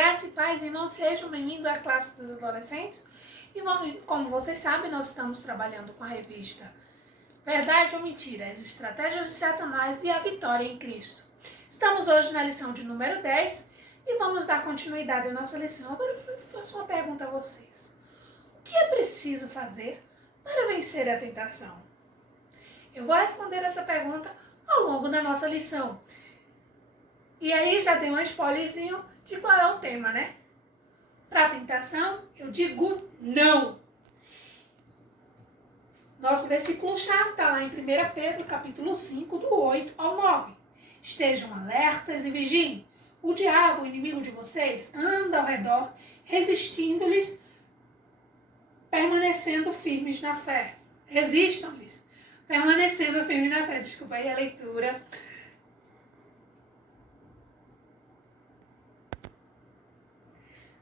Graça e paz, irmãos, sejam bem-vindos à classe dos adolescentes. E como vocês sabem, nós estamos trabalhando com a revista Verdade ou Mentira, as estratégias de Satanás e a vitória em Cristo. Estamos hoje na lição de número 10 e vamos dar continuidade à nossa lição. Agora eu faço uma pergunta a vocês. O que é preciso fazer para vencer a tentação? Eu vou responder essa pergunta ao longo da nossa lição. E aí já dei um spoilerzinho de qual é o tema, né? Para a tentação, eu digo não. Nosso versículo-chave está lá em 1 Pedro, capítulo 5, do 8 ao 9. Estejam alertas e vigiem. O diabo, o inimigo de vocês, anda ao redor, resistindo-lhes, permanecendo firmes na fé. Resistam-lhes, permanecendo firmes na fé. Desculpa aí a leitura.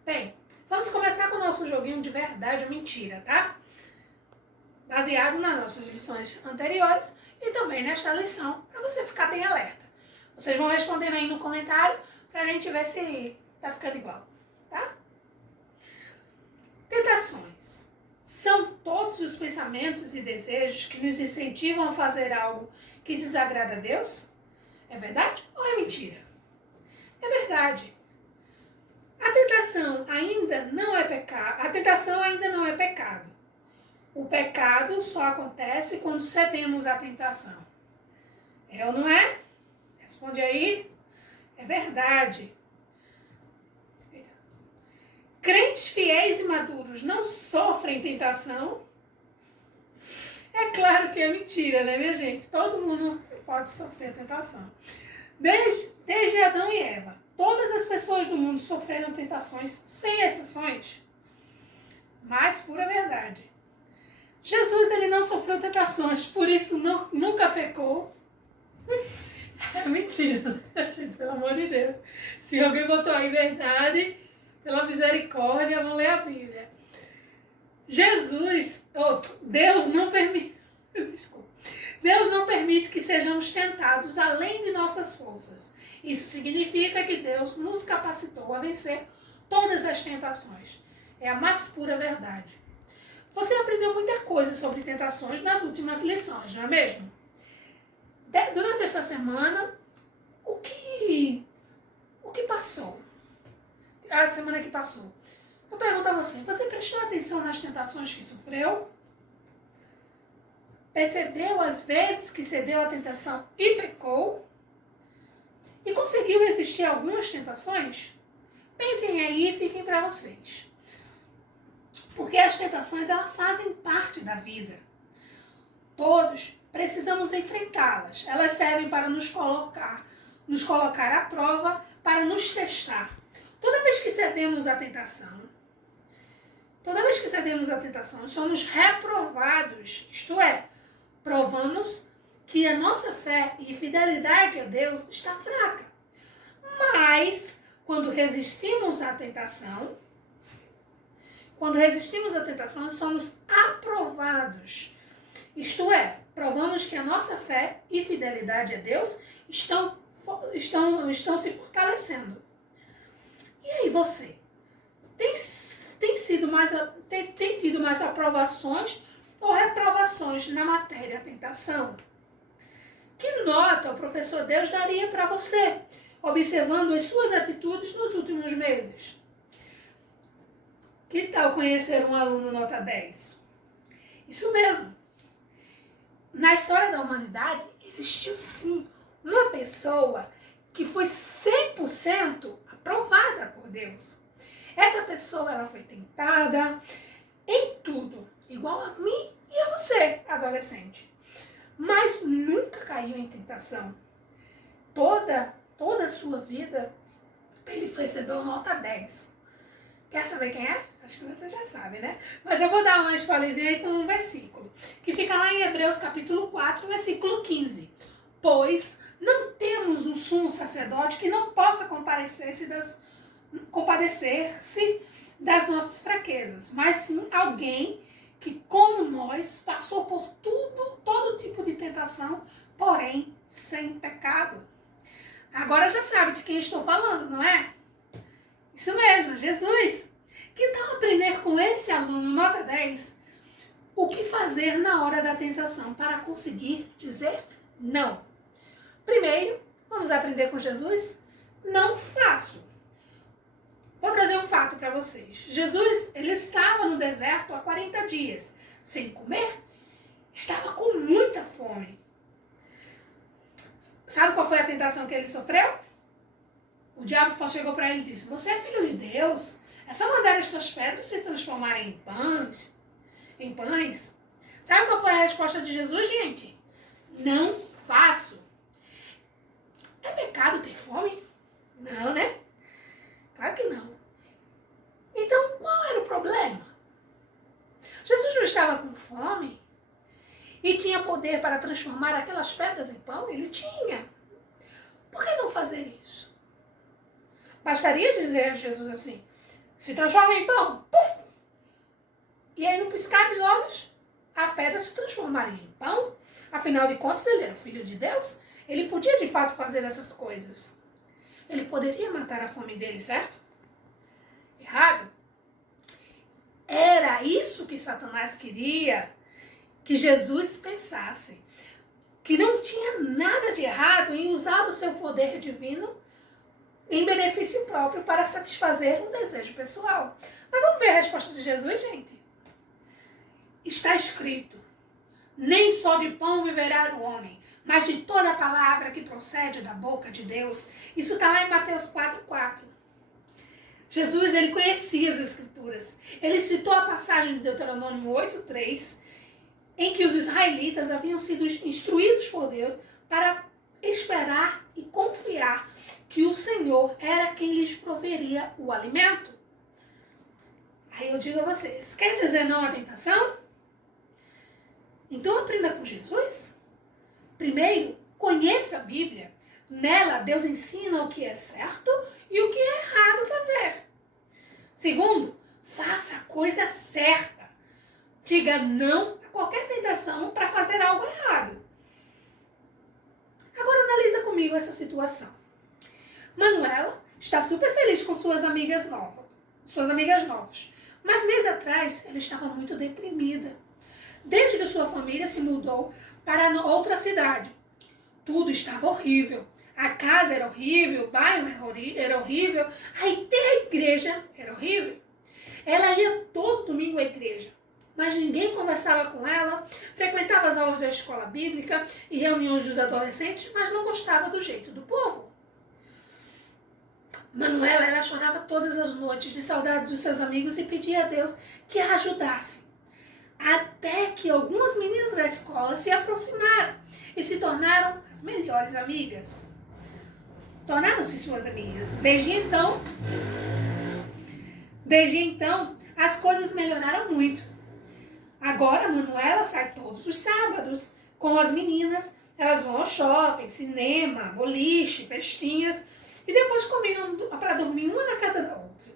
Bem, vamos começar com o nosso joguinho de verdade ou mentira, tá? Baseado nas nossas lições anteriores e também nesta lição, para você ficar bem alerta. Vocês vão respondendo aí no comentário pra gente ver se tá ficando igual, tá? Tentações são todos os pensamentos e desejos que nos incentivam a fazer algo que desagrada a Deus? É verdade ou é mentira? É verdade. A tentação ainda não é pecado. O pecado só acontece quando cedemos à tentação. É ou não é? Responde aí. É verdade. Crentes fiéis e maduros não sofrem tentação? É claro que é mentira, né, minha gente? Todo mundo pode sofrer tentação. Desde Adão e Eva, todas as pessoas do mundo sofreram tentações, sem exceções. Mas pura verdade. Jesus, ele não sofreu tentações, por isso nunca pecou. É mentira, gente, pelo amor de Deus. Se alguém botou aí verdade, pela misericórdia, vão ler a Bíblia. Deus não permite, desculpa. Deus não permite que sejamos tentados além de nossas forças. Isso significa que Deus nos capacitou a vencer todas as tentações. É a mais pura verdade. Você aprendeu muita coisa sobre tentações nas últimas lições, não é mesmo? Durante essa semana, o que passou? A semana que passou. Eu pergunto a você prestou atenção nas tentações que sofreu? Percebeu as vezes que cedeu à tentação e pecou? E conseguiu resistir a algumas tentações? Pensem aí e fiquem para vocês. Porque as tentações, elas fazem parte da vida. Todos precisamos enfrentá-las. Elas servem para nos colocar à prova, para nos testar. Toda vez que cedemos à tentação, somos reprovados. Isto é, provamos que a nossa fé e fidelidade a Deus está fraca. Mas, quando resistimos à tentação, somos aprovados. Isto é, provamos que a nossa fé e fidelidade a Deus estão se fortalecendo. E aí você? Tem tido mais aprovações ou reprovações na matéria tentação? Que nota o professor Deus daria para você, observando as suas atitudes nos últimos meses? Que tal conhecer um aluno nota 10? Isso mesmo. Na história da humanidade, existiu sim uma pessoa que foi 100% aprovada por Deus. Essa pessoa, ela foi tentada em tudo, igual a mim e a você, adolescente. Mas nunca caiu em tentação. Toda a sua vida, ele recebeu nota 10. Quer saber quem é? Acho que você já sabe, né? Mas eu vou dar uma spoilerzinha aí com um versículo, que fica lá em Hebreus capítulo 4, versículo 15. Pois não temos um sumo sacerdote que não possa compadecer-se das nossas fraquezas, mas sim alguém que, como nós, passou por todo tipo de tentação, porém sem pecado. Agora já sabe de quem estou falando, não é? Isso mesmo, Jesus. Que tal aprender com esse aluno nota 10 o que fazer na hora da tentação para conseguir dizer não? Primeiro, vamos aprender com Jesus? Não faço. Vou trazer um fato para vocês. Jesus, ele estava no deserto há 40 dias, sem comer, estava com muita fome. Sabe qual foi a tentação que ele sofreu? O diabo chegou para ele e disse: você é filho de Deus? É só mandar estas pedras se transformarem em pães. Em pães. Sabe qual foi a resposta de Jesus, gente? Não faço. É pecado ter fome? Não, né? Claro que não. Então, qual era o problema? Jesus não estava com fome e tinha poder para transformar aquelas pedras em pão? Ele tinha. Por que não fazer isso? Bastaria dizer a Jesus assim: se transforma em pão. Puf! E aí, no piscar de olhos, a pedra se transformaria em pão. Afinal de contas, ele era filho de Deus. Ele podia, de fato, fazer essas coisas. Ele poderia matar a fome dele, certo? Errado? Era isso que Satanás queria que Jesus pensasse. Que não tinha nada de errado em usar o seu poder divino em benefício próprio para satisfazer um desejo pessoal. Mas vamos ver a resposta de Jesus, gente? Está escrito: nem só de pão viverá o homem, mas de toda a palavra que procede da boca de Deus. Isso está lá em Mateus 4:4. Jesus, ele conhecia as Escrituras. Ele citou a passagem de Deuteronômio 8:3, em que os israelitas haviam sido instruídos por Deus para esperar e confiar que o Senhor era quem lhes proveria o alimento. Aí eu digo a vocês, quer dizer não à tentação? Então aprenda com Jesus. Primeiro, conheça a Bíblia. Nela, Deus ensina o que é certo e o que é errado fazer. Segundo, faça a coisa certa. Diga não a qualquer tentação para fazer algo errado. Agora analisa comigo essa situação. Manuela está super feliz com suas amigas novas. Mas meses atrás, ela estava muito deprimida. Desde que sua família se mudou para outra cidade. Tudo estava horrível. A casa era horrível, o bairro era horrível, até a igreja era horrível. Ela ia todo domingo à igreja, mas ninguém conversava com ela, frequentava as aulas da escola bíblica e reuniões dos adolescentes, mas não gostava do jeito do povo. Manuela, ela chorava todas as noites de saudade dos seus amigos e pedia a Deus que a ajudasse. Até que algumas meninas da escola se aproximaram e se tornaram as melhores amigas. Tornaram-se suas amigas. Desde então, as coisas melhoraram muito. Agora, a Manuela sai todos os sábados com as meninas. Elas vão ao shopping, cinema, boliche, festinhas e depois combinam para dormir uma na casa da outra.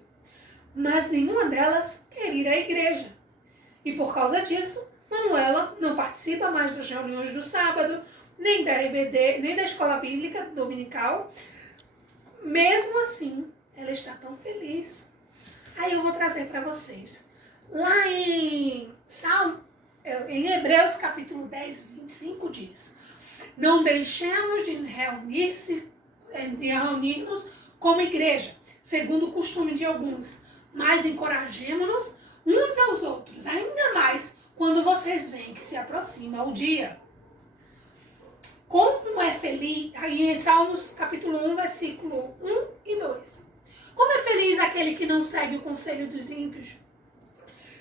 Mas nenhuma delas quer ir à igreja. E por causa disso, Manuela não participa mais das reuniões do sábado, nem da EBD, nem da escola bíblica dominical. Mesmo assim, ela está tão feliz. Aí eu vou trazer para vocês. Lá em Hebreus capítulo 10, 25 diz: não deixemos de reunir-nos como igreja, segundo o costume de alguns, mas encorajemo-nos uns aos outros, ainda mais quando vocês veem que se aproxima o dia. Como é feliz, aí em Salmos capítulo 1, versículo 1 e 2. Como é feliz aquele que não segue o conselho dos ímpios,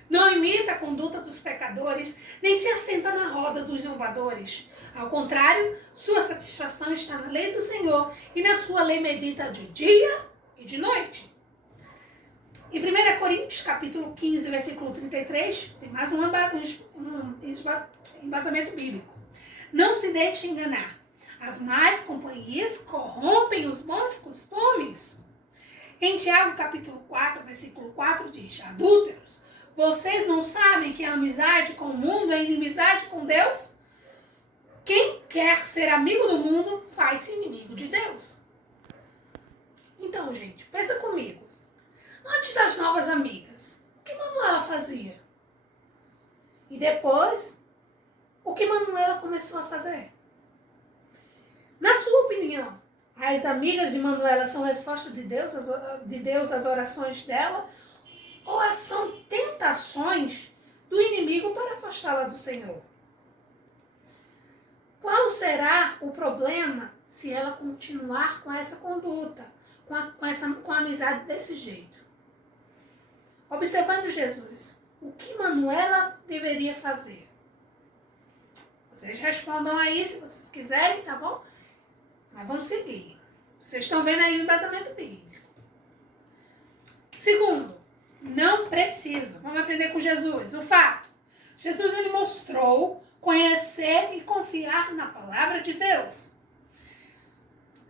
não imita a conduta dos pecadores, nem se assenta na roda dos zombadores. Ao contrário, sua satisfação está na lei do Senhor, e na sua lei medita de dia e de noite. Em 1 Coríntios, capítulo 15, versículo 33, tem mais um embasamento bíblico. Não se deixe enganar. As más companhias corrompem os bons costumes. Em Tiago, capítulo 4, versículo 4, diz: adúlteros, vocês não sabem que a amizade com o mundo é inimizade com Deus? Quem quer ser amigo do mundo, faz-se inimigo de Deus. Então, gente, pensa comigo. novas amigas. O que Manuela fazia? E depois, o que Manuela começou a fazer? Na sua opinião, as amigas de Manuela são resposta de Deus às orações dela? Ou são tentações do inimigo para afastá-la do Senhor? Qual será o problema se ela continuar com essa conduta, com a amizade desse jeito? Observando Jesus, o que Manuela deveria fazer? Vocês respondam aí se vocês quiserem, tá bom? Mas vamos seguir. Vocês estão vendo aí o embasamento bíblico. Segundo, não preciso. Vamos aprender com Jesus. O fato. Jesus ele mostrou conhecer e confiar na palavra de Deus.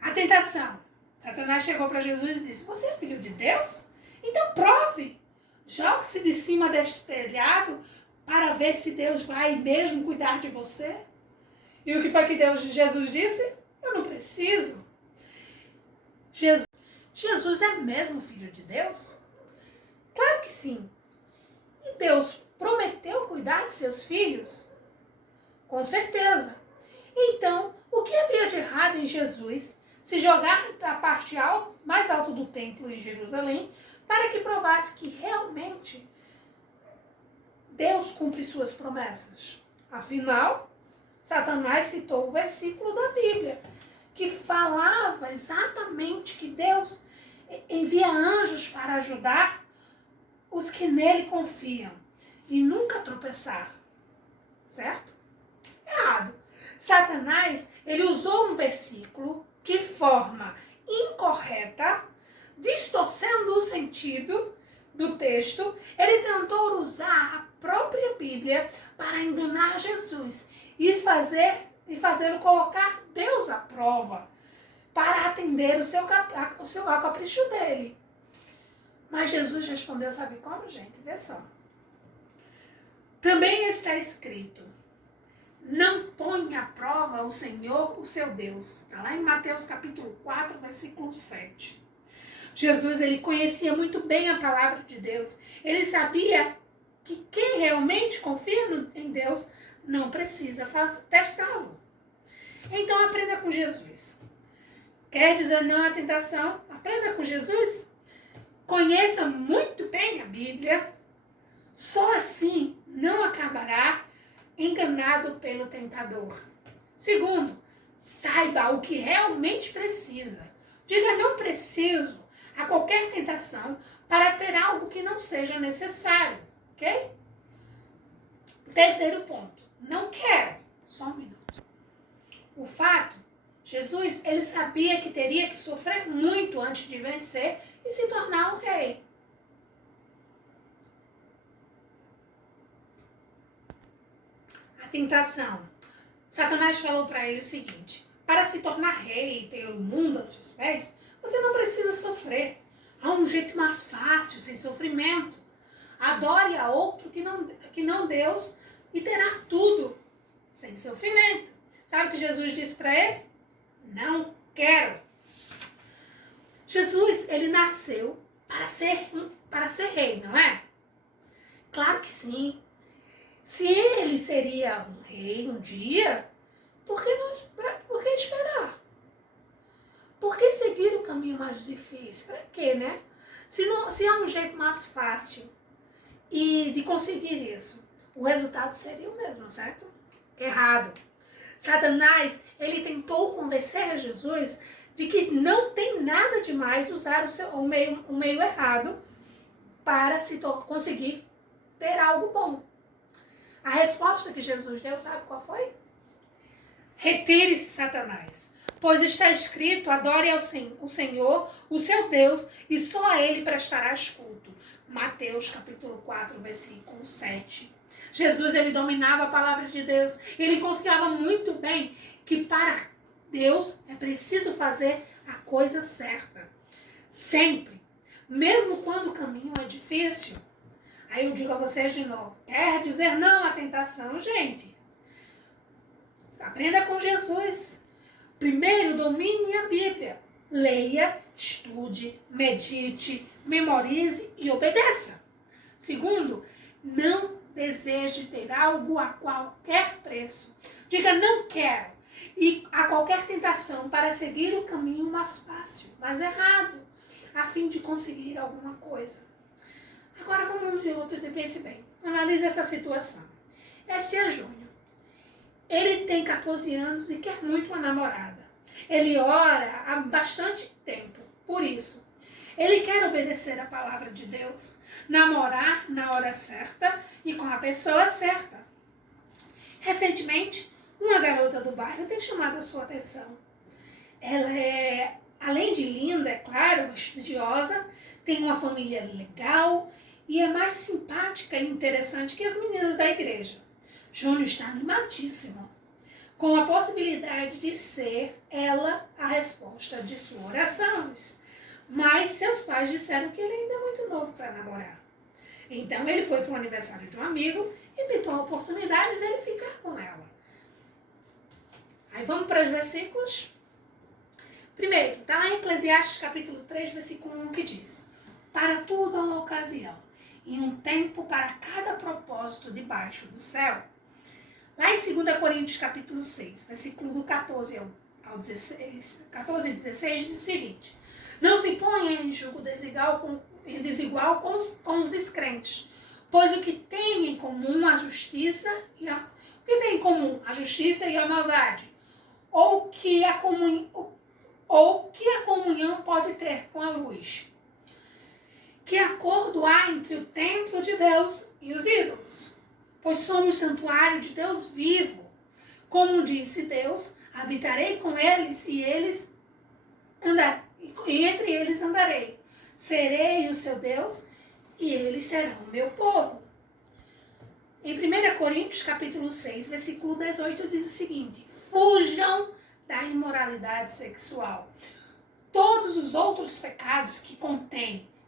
A tentação. Satanás chegou para Jesus e disse: você é filho de Deus? Então prove. Jogue-se de cima deste telhado para ver se Deus vai mesmo cuidar de você. E o que foi que Jesus disse? Eu não preciso. Jesus é mesmo filho de Deus? Claro que sim. E Deus prometeu cuidar de seus filhos? Com certeza. Então, o que havia de errado em Jesus se jogar da parte mais alta do templo em Jerusalém para que provasse que realmente Deus cumpre suas promessas? Afinal, Satanás citou o versículo da Bíblia que falava exatamente que Deus envia anjos para ajudar os que nele confiam e nunca tropeçar. Certo? Errado. Satanás, ele usou um versículo de forma incorreta, distorcendo o sentido do texto. Ele tentou usar a própria Bíblia para enganar Jesus e fazê-lo colocar Deus à prova para atender ao capricho dele. Mas Jesus respondeu, sabe como, gente? Vê só. Também está escrito: não ponha à prova o Senhor, o seu Deus. Está lá em Mateus capítulo 4, versículo 7. Jesus, ele conhecia muito bem a palavra de Deus. Ele sabia que quem realmente confia em Deus não precisa testá-lo. Então aprenda com Jesus. Quer dizer não à tentação? Aprenda com Jesus. Conheça muito bem a Bíblia. Só assim não acabará enganado pelo tentador. Segundo, saiba o que realmente precisa. Diga não preciso a qualquer tentação para ter algo que não seja necessário. Ok? Terceiro ponto. Não quero. Só um minuto. O fato, Jesus, ele sabia que teria que sofrer muito antes de vencer e se tornar um rei. A tentação. Satanás falou para ele o seguinte: para se tornar rei e ter o mundo aos seus pés, você não precisa sofrer. Há um jeito mais fácil, sem sofrimento. Adore a outro que não Deus e terá tudo sem sofrimento. Sabe o que Jesus disse para ele? Não quero. Jesus, ele nasceu para ser rei, não é? Claro que sim. Se ele seria um rei um dia, por que esperar? Por que seguir o caminho mais difícil? Para quê, né? Se há um jeito mais fácil e de conseguir isso, o resultado seria o mesmo, certo? Errado. Satanás, ele tentou convencer Jesus de que não tem nada demais usar o meio errado para conseguir ter algo bom. A resposta que Jesus deu, sabe qual foi? Retire-se, Satanás, pois está escrito: adore o Senhor, o seu Deus, e só a ele prestarás culto. Mateus capítulo 4, versículo 7. Jesus, ele dominava a palavra de Deus. Ele confiava muito bem que para Deus é preciso fazer a coisa certa. Sempre. Mesmo quando o caminho é difícil. Aí eu digo a vocês de novo. Quer dizer não à tentação, gente? Aprenda com Jesus. Primeiro, domine a Bíblia. Leia, estude, medite, memorize e obedeça. Segundo, não deseje ter algo a qualquer preço. Diga não quero. E a qualquer tentação para seguir o caminho mais fácil, mais errado, a fim de conseguir alguma coisa. Agora vamos de outro e pense bem. Analise essa situação. Esse é Júnior. Ele tem 14 anos e quer muito uma namorada. Ele ora há bastante tempo, por isso. Ele quer obedecer a palavra de Deus, namorar na hora certa e com a pessoa certa. Recentemente, uma garota do bairro tem chamado a sua atenção. Ela é, além de linda, é claro, estudiosa, tem uma família legal e é mais simpática e interessante que as meninas da igreja. Júnior está animadíssimo, com a possibilidade de ser ela a resposta de suas orações. Mas seus pais disseram que ele ainda é muito novo para namorar. Então ele foi para o aniversário de um amigo e pintou a oportunidade dele ficar com ela. Aí vamos para os versículos. Primeiro, está lá em Eclesiastes capítulo 3, versículo 1, que diz: para tudo há uma ocasião, e um tempo para cada propósito debaixo do céu. Lá em 2 Coríntios capítulo 6, versículo do 14 ao 16, 14 e 16, diz o seguinte: não se ponha em julgo desigual com os descrentes, pois o que tem em comum a justiça e a maldade, ou que a comunhão pode ter com a luz? Que acordo há entre o templo de Deus e os ídolos? Pois somos santuário de Deus vivo. Como disse Deus, habitarei com eles e entre eles andarei. Serei o seu Deus e eles serão o meu povo. Em 1 Coríntios capítulo 6, versículo 18, diz o seguinte: fujam da imoralidade sexual. Todos os outros pecados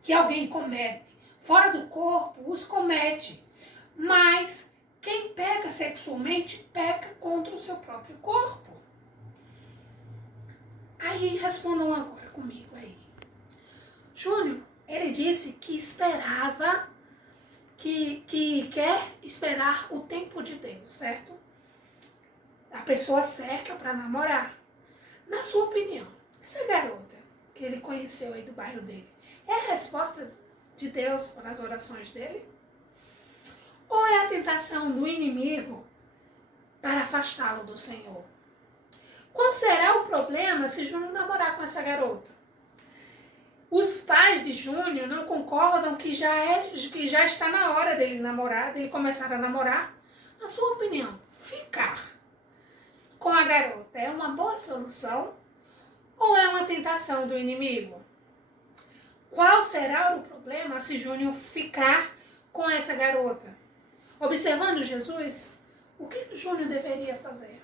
que alguém comete fora do corpo, os comete. Mas quem peca sexualmente, peca contra o seu próprio corpo. Aí respondam agora comigo aí. Júnior, ele disse que esperava, que quer esperar o tempo de Deus, certo? A pessoa certa para namorar. Na sua opinião, essa garota que ele conheceu aí do bairro dele, é a resposta de Deus para as orações dele? Ou é a tentação do inimigo para afastá-lo do Senhor? Qual será o problema se Júnior namorar com essa garota? Os pais de Júnior não concordam que já está na hora dele começar a namorar. Na sua opinião, ficar com a garota é uma boa solução ou é uma tentação do inimigo? Qual será o problema se Júnior ficar com essa garota? Observando Jesus, o que Júnior deveria fazer?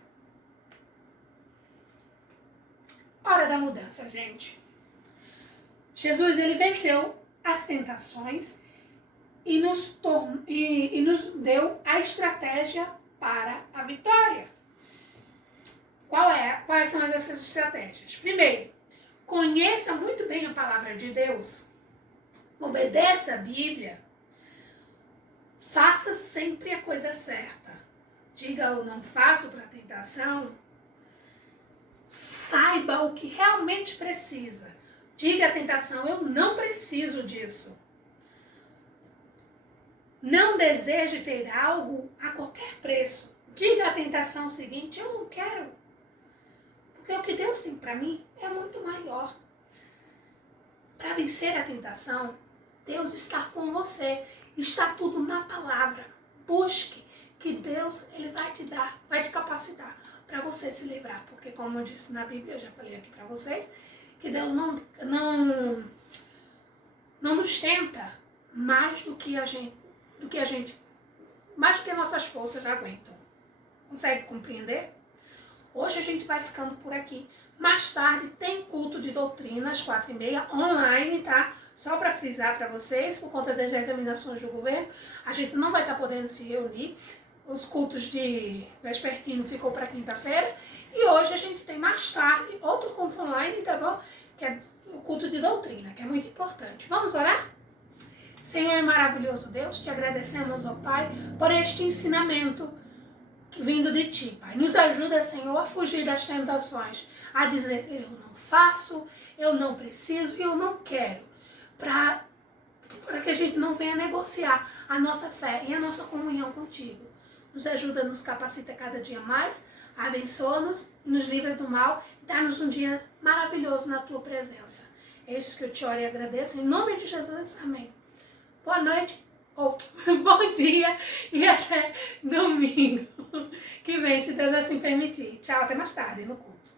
Hora da mudança, gente. Jesus, ele venceu as tentações e nos deu a estratégia para a vitória. Quais são essas estratégias? Primeiro, conheça muito bem a palavra de Deus, obedeça a Bíblia, faça sempre a coisa certa. Diga eu não faço para a tentação. Saiba o que realmente precisa. Diga à tentação, eu não preciso disso. Não deseje ter algo a qualquer preço. Diga à tentação o seguinte, eu não quero. Porque o que Deus tem para mim é muito maior. Para vencer a tentação, Deus está com você. Está tudo na palavra. Busque, que Deus ele vai te dar, vai te capacitar para você se livrar. Porque como eu disse na Bíblia, eu já falei aqui para vocês, que Deus não nos tenta mais do que mais do que nossas forças já aguentam. Consegue compreender? Hoje a gente vai ficando por aqui. Mais tarde tem culto de doutrina às 4h30, online, tá? Só para frisar para vocês, por conta das determinações do governo, a gente não vai estar podendo se reunir. Os cultos de vespertino ficou para quinta-feira. E hoje a gente tem mais tarde outro culto online, tá bom? que é o culto de doutrina, que é muito importante. Vamos orar? Senhor e maravilhoso Deus, te agradecemos, ó Pai, por este ensinamento vindo de Ti, Pai. Nos ajuda, Senhor, a fugir das tentações, a dizer eu não faço, eu não preciso e eu não quero, para que a gente não venha negociar a nossa fé e a nossa comunhão contigo. Nos ajuda, nos capacita cada dia mais, abençoa-nos, nos livra do mal e dá-nos um dia maravilhoso na Tua presença. É isso que eu te oro e agradeço, em nome de Jesus, amém. Boa noite, ou bom dia e até domingo que vem, se Deus assim permitir. Tchau, até mais tarde no culto.